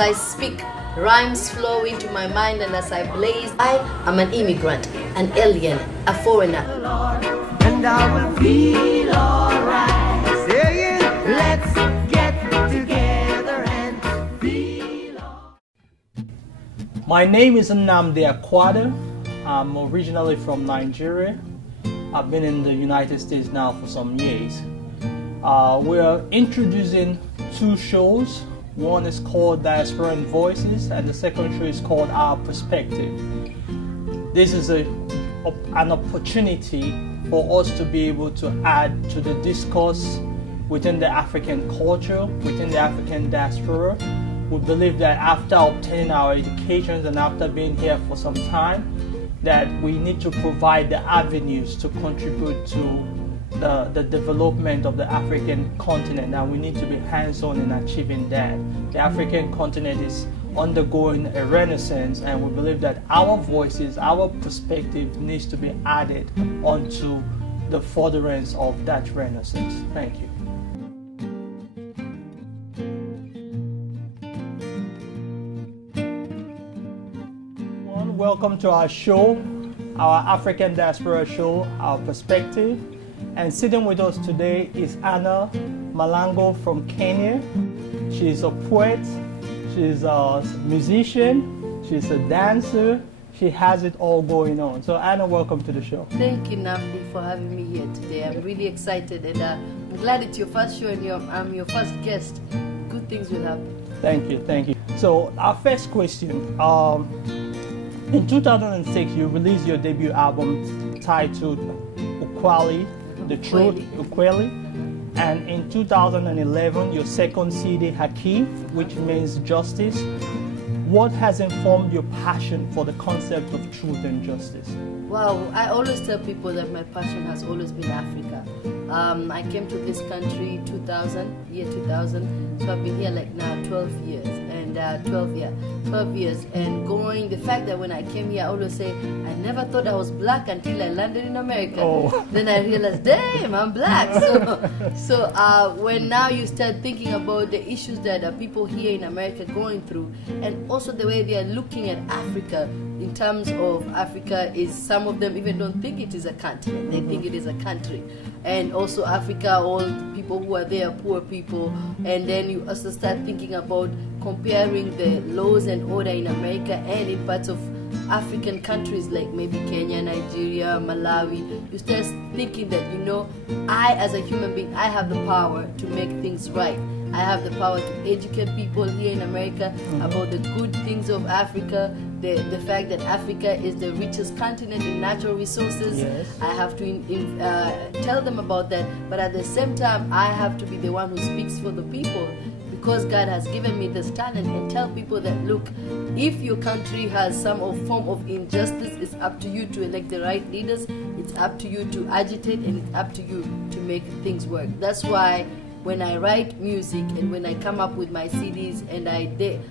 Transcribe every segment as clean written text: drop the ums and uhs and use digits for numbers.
I speak, rhymes flow into my mind, and as I blaze, I am an immigrant, an alien, a foreigner. And I will feel alright. Saying, let's get together and feel alright. My name is Nnamdi Akwada. I'm originally from Nigeria. I've been in the United States now for some years. We're introducing two shows. One is called Diaspora and Voices, and the second show is called Our Perspective. This is an opportunity for us to be able to add to the discourse within the African culture, within the African diaspora. We believe that after obtaining our educations and after being here for some time, that we need to provide the avenues to contribute to the development of the African continent, and we need to be hands-on in achieving that. The African continent is undergoing a renaissance, and we believe that our voices, our perspective needs to be added onto the furtherance of that renaissance. Thank you. Welcome to our show, our African Diaspora show, Our Perspective. And sitting with us today is Anna Mwalagho from Kenya. She's a poet, she's a musician, she's a dancer. She has it all going on. So Anna, welcome to the show. Thank you, Nnamdi, for having me here today. I'm really excited, and I'm glad it's your first show and I'm your first guest. Good things will happen. Thank you, thank you. So our first question. In 2006, you released your debut album titled Ukweli, The Truth, Ukweli. And in 2011, your second CD, Haki, which means justice. What has informed your passion for the concept of truth and justice? Wow, I always tell people that my passion has always been Africa. I came to this country year 2000, so I've been here like now 12 years. And 12 years, and growing. The fact that when I came here, I always say I never thought I was black until I landed in America. Oh. Then I realized, damn, I'm black. So when now you start thinking about the issues that people here in America going through, and also the way they are looking at Africa in terms of Africa is, some of them even don't think it is a continent. They think it is a country. And also Africa, all the people who are there, poor people. And then you also start thinking about comparing the laws and order in America and in parts of African countries like maybe Kenya, Nigeria, Malawi. You start thinking that, you know, I as a human being, I have the power to make things right. I have the power to educate people here in America about the good things of Africa, the fact that Africa is the richest continent in natural resources. Yes. I have to tell them about that, but at the same time, I have to be the one who speaks for the people, because God has given me this talent, and tell people that, look, if your country has some form of injustice, it's up to you to elect the right leaders, it's up to you to agitate, and it's up to you to make things work. That's why when I write music and when I come up with my CDs and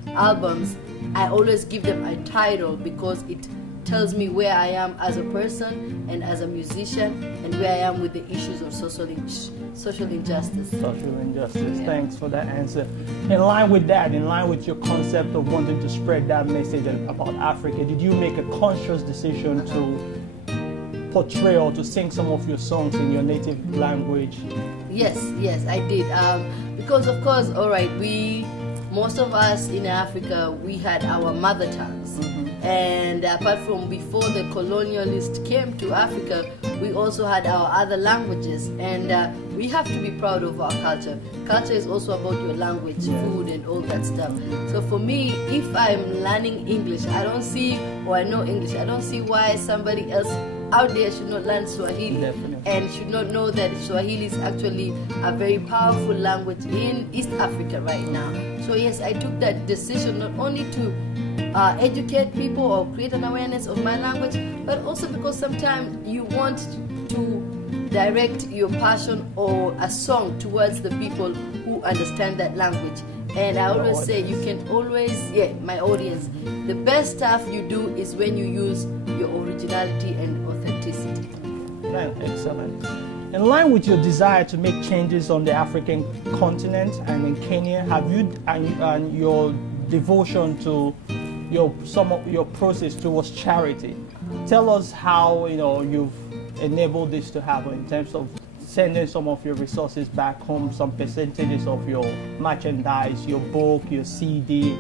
albums, I always give them a title, because it tells me where I am as a person and as a musician, and where I am with the issues of social injustice. Social injustice. Yeah. Thanks for that answer. In line with that, in line with your concept of wanting to spread that message about Africa, did you make a conscious decision to portray or to sing some of your songs in your native language? Yes, I did. Because of course, all right, most of us in Africa, we had our mother tongues. And apart from before the colonialists came to Africa, we also had our other languages. And we have to be proud of our culture. Culture is also about your language, food, and all that stuff. So for me, if I'm learning English, I know English, I don't see why somebody else out there should not learn Swahili. Definitely. And should not know that Swahili is actually a very powerful language in East Africa right now. So yes, I took that decision not only to educate people or create an awareness of my language, but also because sometimes you want to direct your passion or a song towards the people who understand that language. And I always say, you can always, my audience, the best stuff you do is when you use your originality and authenticity. Excellent. In line with your desire to make changes on the African continent and in Kenya, have you and your devotion to some of your process towards charity. Tell us how you've enabled this to happen in terms of sending some of your resources back home, some percentages of your merchandise, your book, your CD,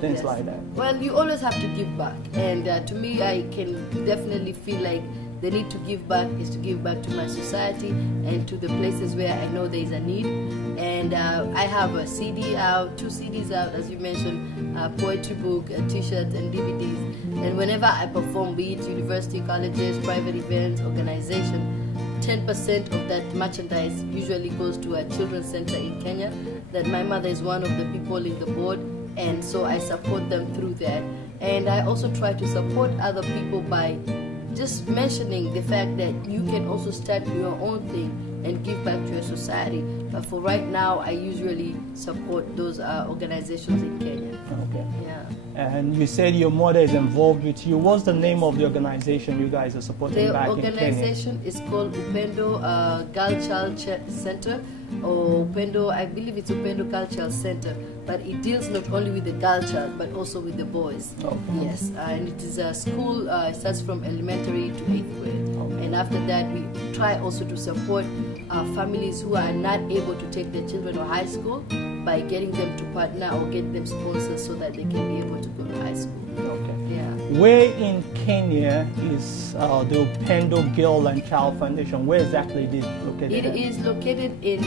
things like that. Well, you always have to give back, and to me, I can definitely feel like the need to give back is to give back to my society and to the places where I know there is a need. And I have a CD out, 2 CDs out, as you mentioned, a poetry book, a T-shirt, and DVDs. And whenever I perform, be it university, colleges, private events, organization, 10% of that merchandise usually goes to a children's center in Kenya that my mother is one of the people in the board, and so I support them through that. And I also try to support other people by just mentioning the fact that you can also start your own thing and give back to your society. But for right now, I usually support those organizations in Kenya. Okay. Yeah. And you said your mother is involved with you. What's the name of the organization you guys are supporting back in Kenya? The organization is called Upendo Girl Child Center, or Upendo, I believe it's Upendo Girl Child Center, but it deals not only with the girl child but also with the boys. Okay. Yes, and it is a school, it starts from elementary to 8th grade. Okay. And after that, we try also to support families who are not able to take their children to high school by getting them to partner or get them sponsors so that they can be able to go to high school. Okay. Yeah. Where in Kenya is the Upendo Girl and Child Foundation? Where exactly is it located? It is located in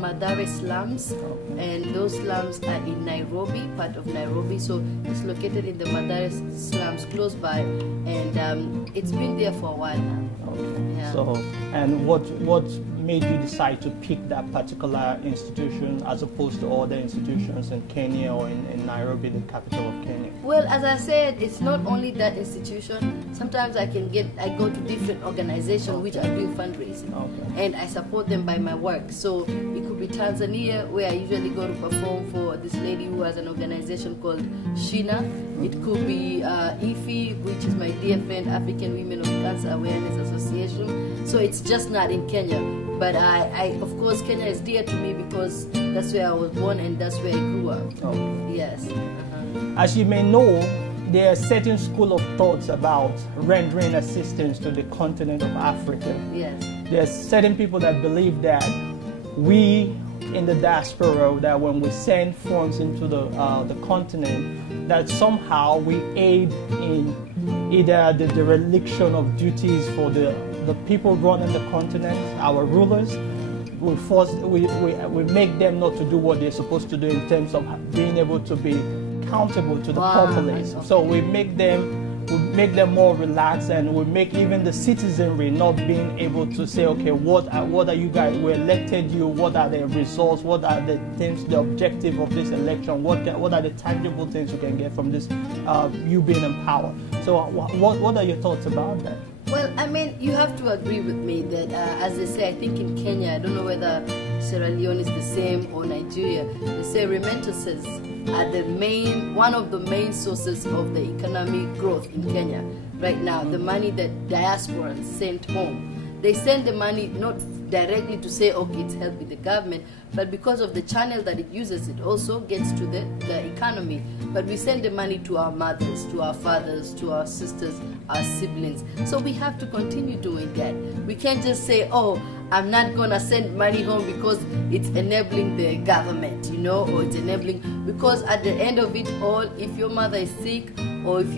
Mathare slums, and those slums are in Nairobi, part of Nairobi. So it's located in the Mathare slums close by, and it's been there for a while now. Okay. Yeah. So, and what made you decide to pick that particular institution as opposed to other institutions in Kenya or in Nairobi, the capital of Kenya? Well, as I said, it's not only that institution. Sometimes I go to different organizations which are doing fundraising, and I support them by my work. So it could be Tanzania, where I usually go to perform for this lady who has an organization called Shina. It could be IFI, which is my dear friend, African Women of Cancer Awareness Association. So it's just not in Kenya. But I of course, Kenya is dear to me because that's where I was born and that's where I grew up. Okay. Yes. As you may know, there are certain school of thoughts about rendering assistance to the continent of Africa. Yes. There are certain people that believe that we in the diaspora, that when we send funds into the continent, that somehow we aid in either the dereliction of duties for the people running the continent, our rulers. We make them not to do what they're supposed to do in terms of being able to be accountable to the populace. Okay. So we make them more relaxed, and we make even the citizenry not being able to say, okay, what are you guys? We elected you. What are the results? What are the things, the objective of this election? What are the tangible things you can get from this? You being in power. So what are your thoughts about that? Well, I mean, you have to agree with me that, as they say, I think in Kenya, I don't know whether Sierra Leone is the same or Nigeria, they say remittances are one of the main sources of the economic growth in Kenya right now. The money that diasporans send home, they send the money not directly to say, okay, it's helping the government, but because of the channel that it uses, it also gets to the economy. But we send the money to our mothers, to our fathers, to our sisters, our siblings. So we have to continue doing that. We can't just say, oh, I'm not going to send money home because it's enabling the government, or it's enabling, because at the end of it all, if your mother is sick, or if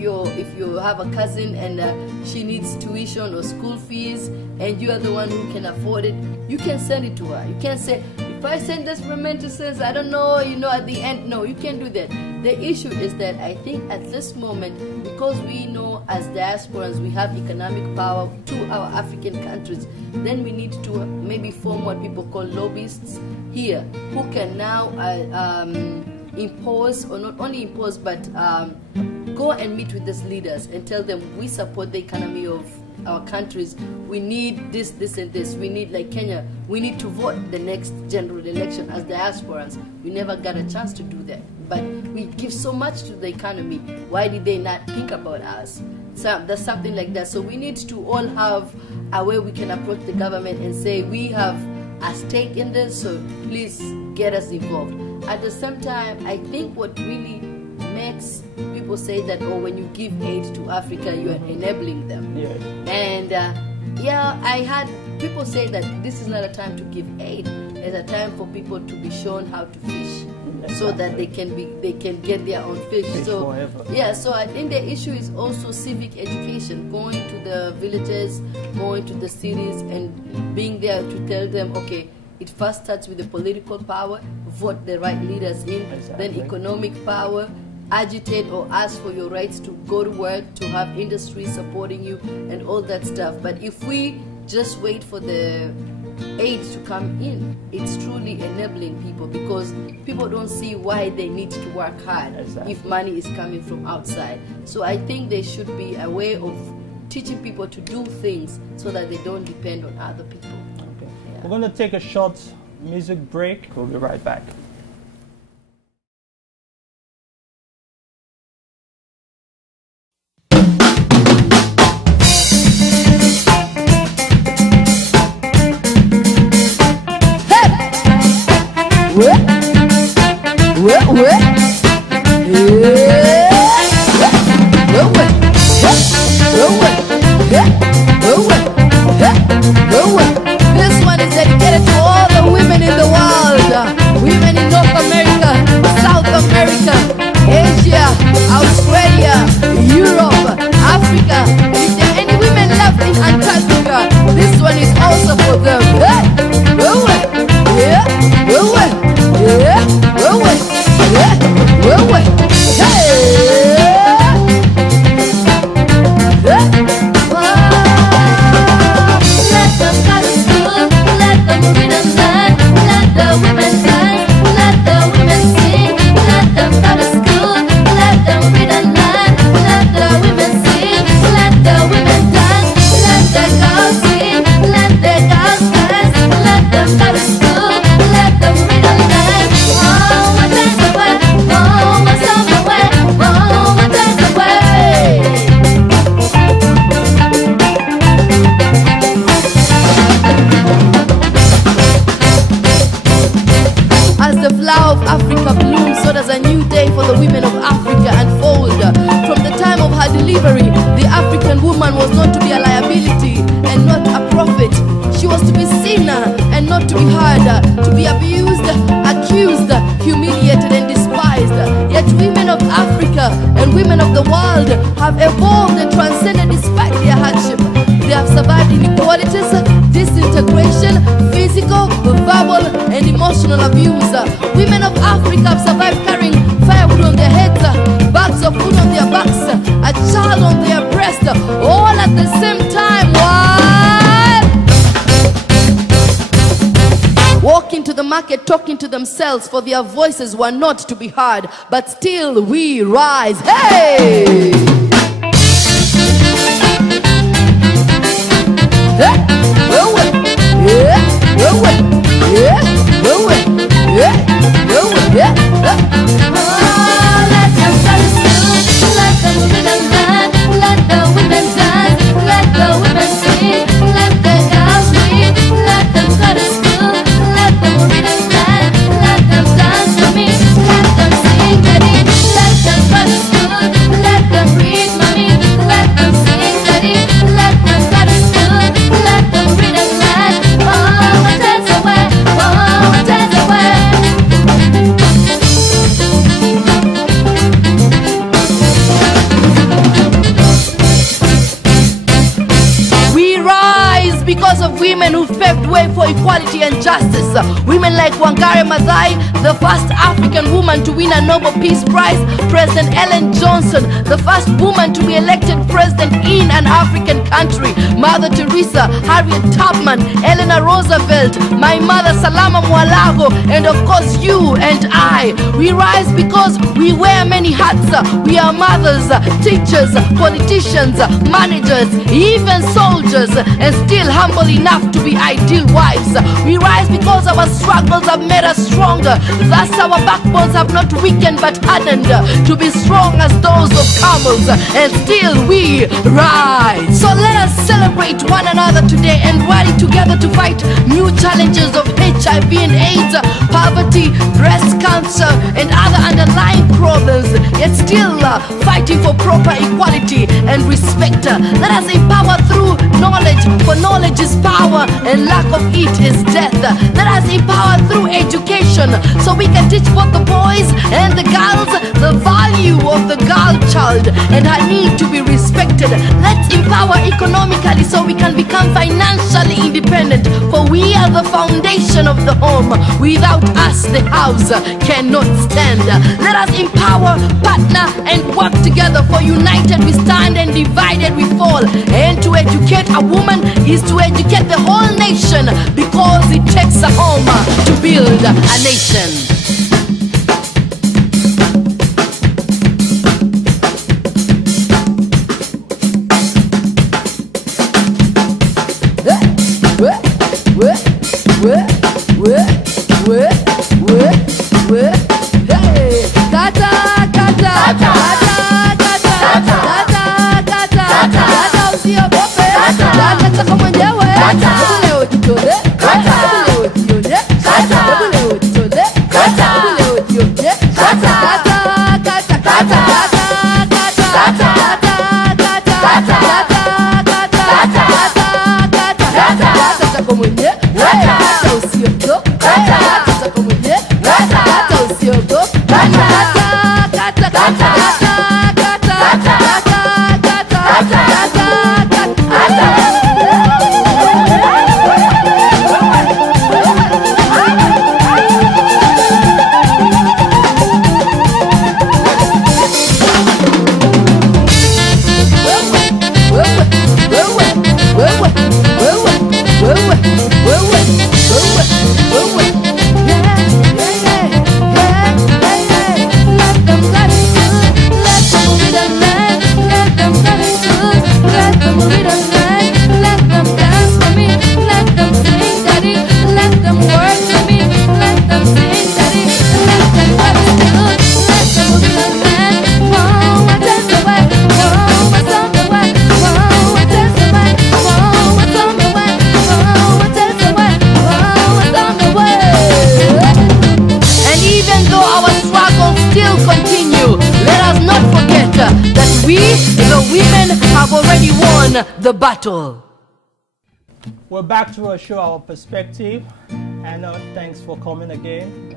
you have a cousin and she needs tuition or school fees, and you are the one who can afford it, you can send it to her. You can't say, if I send this remittances, I don't know, at the end. No, you can't do that. The issue is that I think at this moment, because we know as diasporans we have economic power to our African countries, then we need to maybe form what people call lobbyists here, who can now impose, or not only impose, but go and meet with these leaders and tell them we support the economy of our countries. We need this, this, and this. We need, like Kenya, we need to vote the next general election as diasporans. We never got a chance to do that. But we give so much to the economy. Why did they not think about us? So there's something like that. So we need to all have a way we can approach the government and say, we have a stake in this, so please get us involved. At the same time, I think what really makes people say that, oh, when you give aid to Africa, you are enabling them. Yes. And yeah, I had people say that this is not a time to give aid. It's a time for people to be shown how to fish, so that they can get their own fish. So forever. yeah, so I think the issue is also civic education, going to the villages, going to the cities, and being there to tell them, okay, it first starts with the political power, vote the right leaders in, then economic power, agitate or ask for your rights to go to work, to have industry supporting you, and all that stuff. But if we just wait for the aid to come in, it's truly enabling people, because people don't see why they need to work hard if money is coming from outside. So I think there should be a way of teaching people to do things so that they don't depend on other people. Okay. Yeah. We're going to take a short music break. We'll be right back. This one is dedicated to all the women in the world, women in North America, South America, Asia, Australia, Europe, Africa, and if there are any women left in Antarctica, this one is also for them. The African woman was not to be a liability and not a prophet. She was to be seen and not to be heard, to be abused, accused, humiliated and despised. Yet women of Africa and women of the world have evolved and transcended despite their hardship. They have survived inequalities, disintegration, physical, verbal and emotional abuse. Women of Africa have survived carrying firewood on their heads, bags of food on their backs, a child on their breast, all at the same time. Walking to the market, talking to themselves, for their voices were not to be heard, but still we rise. Hey! Women who paved way for equality and justice. Women like Wangari Maathai, the first African woman to win a Nobel Peace Prize. President Ellen Johnson, the first woman to be elected president in an African country. Mother Teresa, Harriet Tubman, Eleanor Roosevelt, my mother Anna Mwalagho, and of course you and I. We rise because we wear many hats. We are mothers, teachers, politicians, managers, even soldiers, and still humble enough enough to be ideal wives. We rise because our struggles have made us stronger. Thus our backbones have not weakened but hardened to be strong as those of camels, and still we rise. So let us celebrate one another today and rally together to fight new challenges of HIV and AIDS, poverty, breast cancer, and other underlying problems, yet still fighting for proper equality and respect. Let us empower through knowledge, for knowledge is power and lack of it is death. Let us empower through education so we can teach both the boys and the girls the value of the girl child and her need to be respected. Let's empower economically so we can become financially independent, for we are the foundation of the home. Without us the house cannot stand. Let us empower, partner and work together, for united we stand and divided we fall. And to educate a woman is to educate the whole nation, because it takes a home to build a nation. The battle. We're back to show our perspective. Anna, thanks for coming again.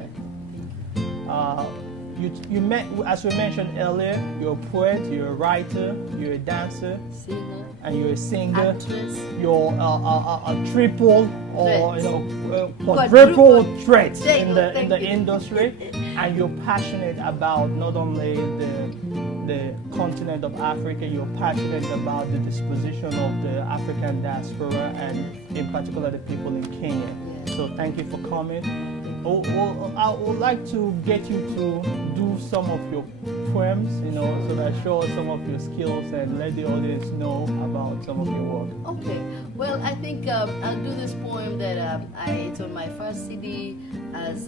You met, as we mentioned earlier, you're a poet, you're a writer, you're a dancer, Singer, and you're a singer. actress. You're a triple or Quadruple quadruple threat in the Thank you. industry, and you're passionate about not only the continent of Africa, you're passionate about the disposition of the African diaspora and in particular the people in Kenya. So thank you for coming. I would like to get you to do some of your poems, so that show us some of your skills and let the audience know about some of your work. Okay, well, I think I'll do this poem that it's on my first CD as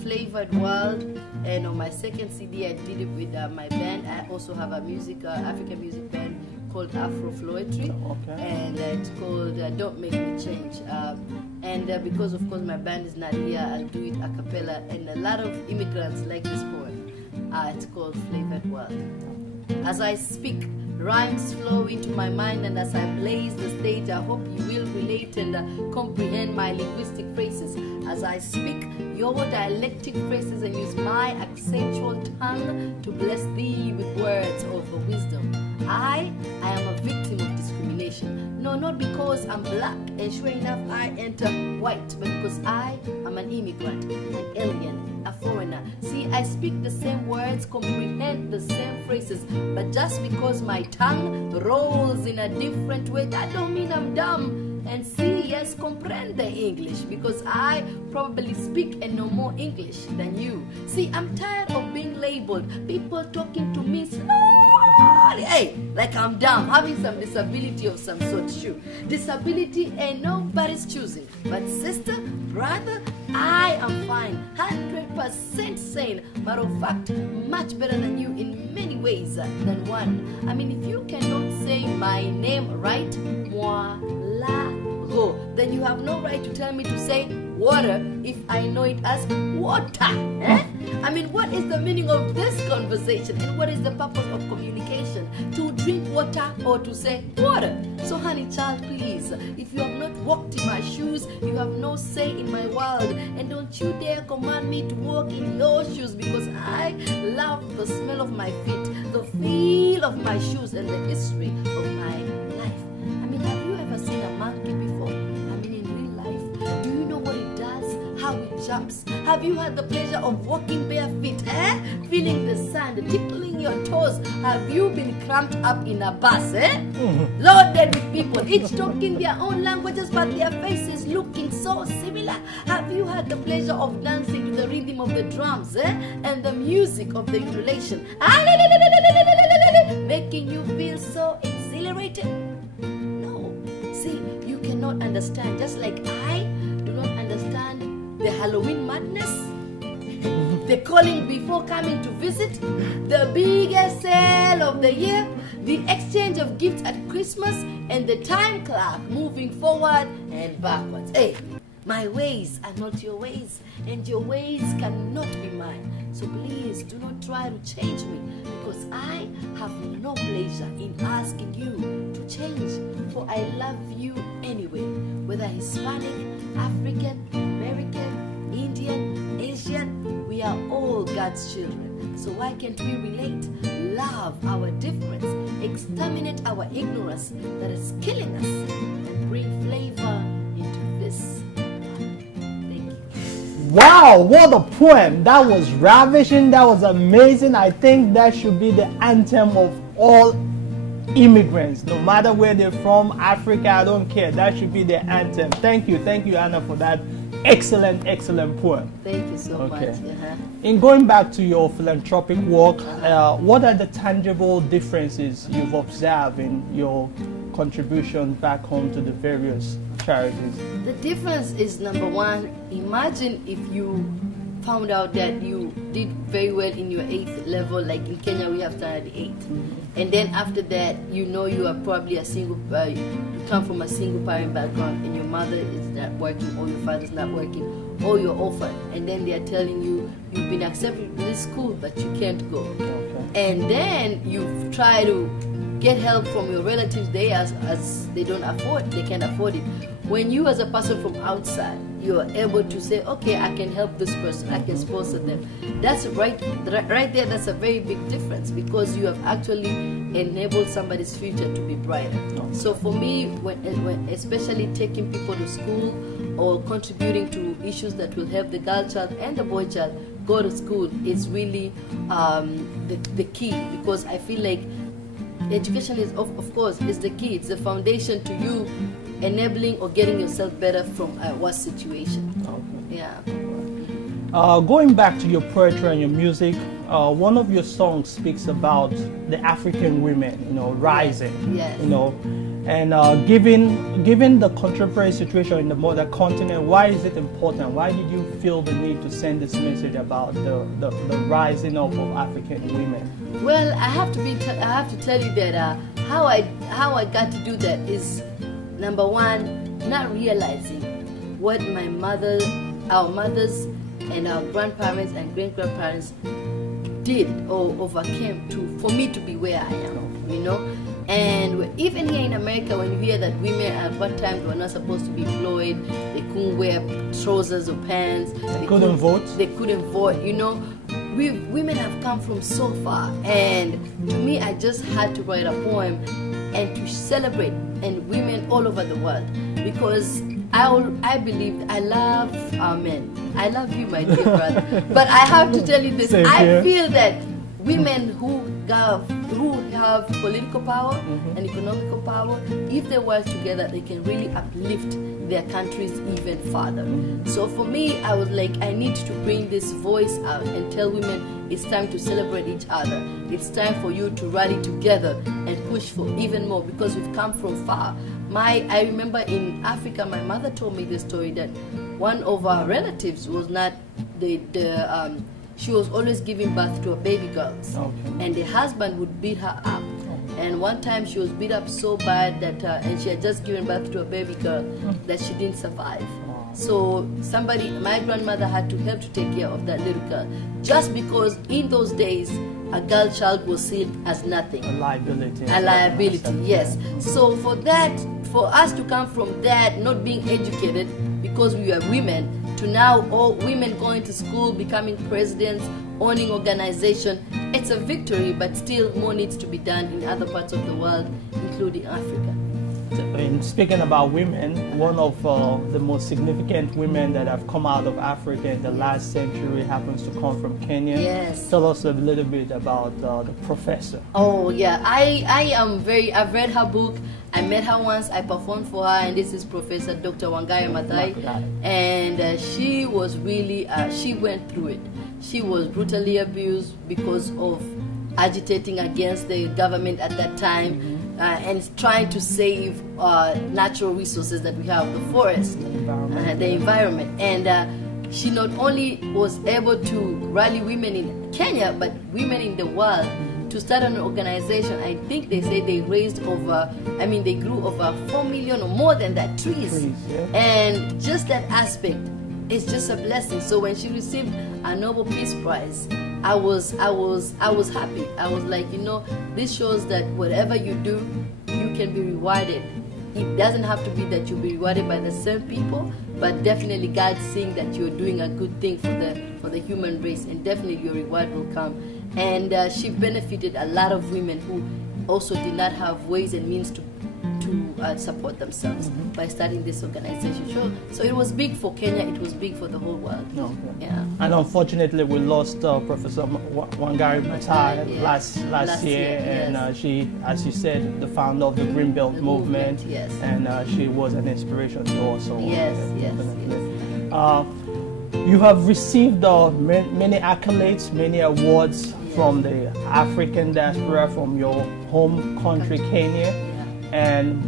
Flavored World, and on my second CD I did it with my band. I also have a African music band called Afro Floetry, and it's called Don't Make Me Change. And because of course my band is not here, I'll do it a cappella, and a lot of immigrants like this poem. It's called Flavored World. As I speak, rhymes flow into my mind, and as I blaze the stage, I hope you will relate and comprehend my linguistic phrases. As I speak your dialectic phrases and use my accentual tongue to bless thee with words of wisdom. I am a victim of discrimination. No, not because I'm black, and sure enough I enter white, but because I am an immigrant, an alien, a foreigner. See, I speak the same words, comprehend the same phrases, but just because my tongue rolls in a different way, that don't mean I'm dumb. And see, yes, comprehend the English, because I probably speak and know more English than you. See, I'm tired of being labeled, people talking to me slow. Hey, like I'm dumb, having some disability of some sort. Sure, disability ain't nobody's choosing. But sister, brother, I am fine, 100% sane. Matter of fact, much better than you in many ways than one. I mean, if you cannot say my name right, Mwalagho, then you have no right to tell me to say water if I know it as water. Eh? I mean, what is the meaning of this conversation, and what is the purpose of communication? To drink water or to say water? So honey child, please, if you have not walked in my shoes, you have no say in my world, and don't you dare command me to walk in your shoes, because I love the smell of my feet, the feel of my shoes, and the history of my life. I mean, have you ever seen a monkey before? I mean, in real life, do you know what it does? How it jumps? Have you had the pleasure of walking bare feet, feeling the sand, tickling your toes? Have you been cramped up in a bus, loaded with people, each talking their own languages, but their faces looking so similar? Have you had the pleasure of dancing to the rhythm of the drums, and the music of the ululation, making you feel so exhilarated? No. See, you cannot understand, just like I do not understand the Halloween madness, the calling before coming to visit, the biggest sale of the year, the exchange of gifts at Christmas, and the time clock moving forward and backwards. Hey, my ways are not your ways, and your ways cannot be mine. So please do not try to change me, because I have no pleasure in asking you to change, for I love you anyway, whether Hispanic, African, American, Indian, Asian, we are all God's children. So why can't we relate, love our difference, exterminate our ignorance that is killing us, and bring flavor into this? Thank you. Wow, what a poem. That was ravishing. That was amazing. I think that should be the anthem of all immigrants, no matter where they're from, Africa, I don't care. That should be the anthem. Thank you, Anna, for that excellent poem. Thank you so much. In going back to your philanthropic work, what are the tangible differences you've observed in your contribution back home to the various charities? The difference is, number one, imagine if you found out that you did very well in your 8th level, like in Kenya we have standard 8, and then after that, you know, you are probably a single, you come from a single parent background, and your mother is not working, or your father's not working, or you're orphaned, and then they are telling you you've been accepted to this school but you can't go. And then you try to get help from your relatives there, as they don't afford, they can't afford it. When you, as a person from outside, you are able to say, okay, I can help this person, I can sponsor them. That's right there, that's a very big difference, because you have actually enabled somebody's future to be brighter. So for me, when especially taking people to school or contributing to issues that will help the girl child and the boy child go to school is really the key, because I feel like education is, of course, is the key. It's the foundation to you enabling or getting yourself better from a worse situation. Yeah. Going back to your poetry and your music, one of your songs speaks about the African women, you know, rising. Yes. You know, and given the contemporary situation in the mother continent, why is it important? Why did you feel the need to send this message about the rising up of African women? Well, I have to tell you that how I got to do that is, number one, not realizing what my mother, our mothers, and our grandparents and great-grandparents did or overcame for me to be where I am, you know. And even here in America, when you hear that women at one time were not supposed to be employed, they couldn't wear trousers or pants, they couldn't vote, you know. Women have come from so far, and to me, I just had to write a poem and to celebrate and women all over the world, because I believe I love our men. I love you, my dear brother. But I have to tell you this. I feel that women who have political power and economical power, if they work together, they can really uplift their countries even further. So for me, I was like, I need to bring this voice out and tell women it's time to celebrate each other. It's time for you to rally together and push for even more, because we've come from far. I remember in Africa, my mother told me the story that one of our relatives was not she was always giving birth to a baby girls, and the husband would beat her up. And one time she was beat up so bad that, and she had just given birth to a baby girl, that she didn't survive. So my grandmother had to help to take care of that little girl, just because in those days a girl child was seen as nothing. A liability. A liability, yes. So for us to come from that, not being educated because we are women, to now all women going to school, becoming presidents, owning organization, it's a victory, but still more needs to be done in other parts of the world, including Africa. In speaking about women, one of the most significant women that have come out of Africa in the last century happens to come from Kenya. Yes. Tell us a little bit about the professor. Oh yeah, I've read her book. I met her once, I performed for her, and this is Professor Dr. Wangari Maathai. And she was really, she went through it. She was brutally abused because of agitating against the government at that time. And trying to save natural resources that we have, the forest, the environment. And she not only was able to rally women in Kenya, but women in the world to start an organization. I think they say they raised over, they grew over 4 million or more than that trees. And just that aspect is just a blessing. So when she received a Nobel Peace Prize, I was happy. I was like, this shows that whatever you do, you can be rewarded. It doesn't have to be that you'll be rewarded by the same people, but definitely God seeing that you're doing a good thing for the human race, and definitely your reward will come. And she benefited a lot of women who also did not have ways and means to support themselves by starting this organization. So it was big for Kenya, it was big for the whole world. Yeah. And unfortunately, we lost Professor Wangari Maathai last year, and she, as you said, the founder of the Green Belt movement, yes. And she was an inspiration to us all. Yes. You have received many accolades, many awards from the African diaspora, from your home country, Kenya. And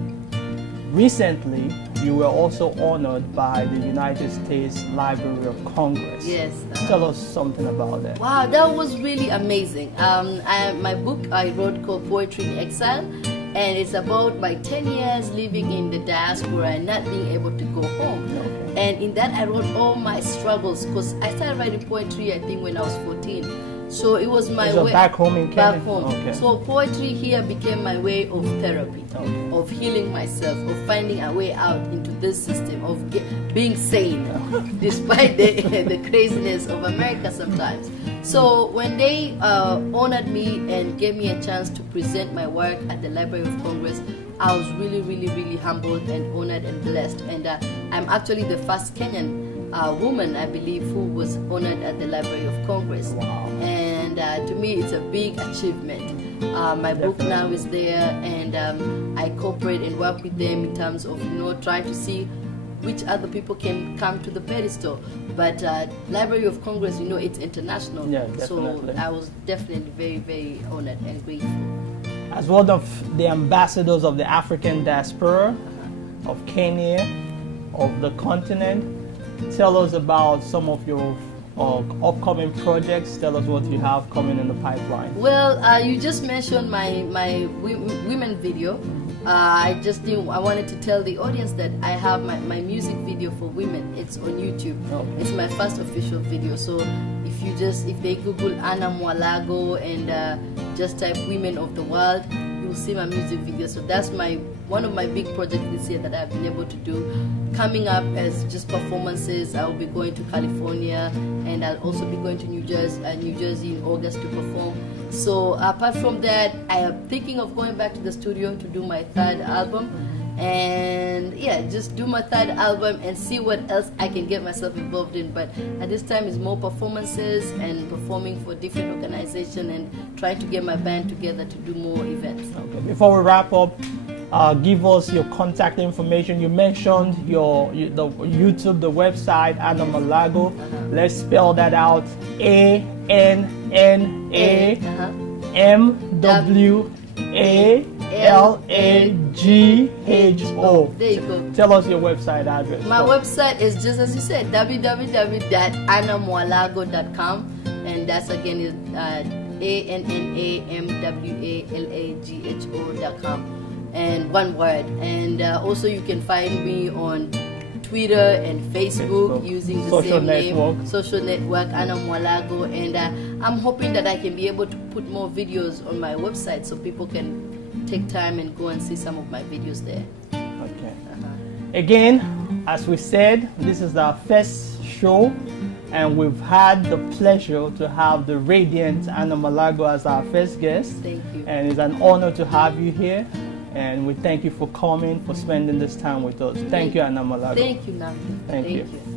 recently, you were also honored by the United States Library of Congress. Yes. Tell us something about that. Wow, that was really amazing. My book I wrote called Poetry in Exile, and it's about my 10 years living in the diaspora and not being able to go home. And in that I wrote all my struggles, because I started writing poetry I think when I was 14. So it was my way back home in Kenya? Back home. So poetry here became my way of therapy, of healing myself, of finding a way out into this system, of being sane, despite the craziness of America sometimes. So when they honored me and gave me a chance to present my work at the Library of Congress, I was really, really, really humbled and honored and blessed. And I'm actually the first Kenyan woman, I believe, who was honored at the Library of Congress. Wow. And to me, it's a big achievement. My book now is there, and I cooperate and work with them in terms of trying to see which other people can come to the pedestal. But Library of Congress, it's international. Yeah, so I was definitely very, very honored and grateful. As one of the ambassadors of the African diaspora, of Kenya, of the continent, tell us about some of your upcoming projects. Tell us what you have coming in the pipeline. Well, you just mentioned my women video. I wanted to tell the audience that I have my music video for women. It's on YouTube. It's my first official video. So if they Google Anna Mwalagho and just type Women of the World, you'll see my music video. So that's one of my big projects this year that I've been able to do. Coming up as just performances, I will be going to California, and I'll also be going to New Jersey in August to perform. So apart from that, I am thinking of going back to the studio to do my third album, and yeah, just do my third album and see what else I can get myself involved in. But at this time it's more performances and performing for different organizations and trying to get my band together to do more events. Okay. Before we wrap up, give us your contact information. You mentioned the YouTube, the website, Anna Mwalagho. Let's spell that out: ANNAMWALAGHO. There you go. Tell us your website address. My website is just as you said, www.annamwalagho.com, and that's again is ANNAMWALAGHO.com, and one word. And also you can find me on Twitter and Facebook using the social same network. name, social network, Anna Mwalagho. And I'm hoping that I can be able to put more videos on my website so people can take time and go and see some of my videos there. Okay. Again, as we said, this is our first show, and we've had the pleasure to have the radiant Anna Mwalagho as our first guest. Thank you. And it's an honor to have you here. And we thank you for coming, for spending this time with us. Thank you, Anna Mwalagho. Thank you, Nnamdi. Thank you. You.